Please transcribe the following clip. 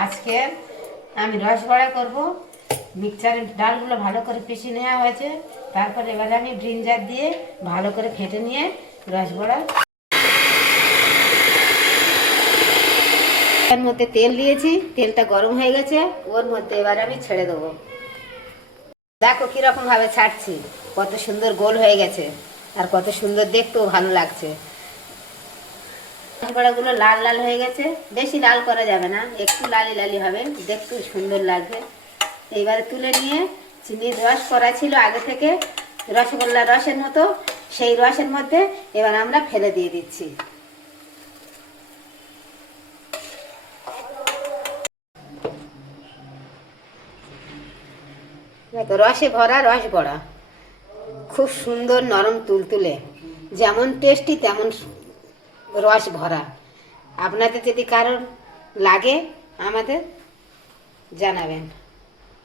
আজকে আমি রসবড়া করব। মিক্সচারের ডালগুলো ভালো করে পিষে নেওয়া হয়েছে, তারপর এবারে আমি ব্রিঞ্জার দিয়ে ভালো করে ফেটে নিয়ে রসবড়া। এর মধ্যে তেল দিয়েছি, তেলটা গরম হয়ে গেছে, ওর মধ্যে এবার আমি ছেড়ে দেবো। দেখো কিরকম ভাবে ছাড়ছি, কত সুন্দর গোল হয়ে গেছে আর কত সুন্দর দেখতেও ভালো লাগছে। রসবড়াগুলো লাল লাল হয়ে গেছে, বেশি লাল করা যাবে না, একটু লালি লালি হবে, দেখতেও সুন্দর লাগবে। এইবারে তুলে নিয়ে চিনির রস করা ছিল আগে থেকে রসগোল্লার রসের মতো, সেই রসের মধ্যে এবার আমরা ফেলে দিয়ে দিচ্ছি। রসে ভরা রসবড়া, খুব সুন্দর নরম তুলতুলে, যেমন টেস্টি তেমন রস ভরা। আপনাদের যদি কারোর লাগে আমাদের জানাবেন।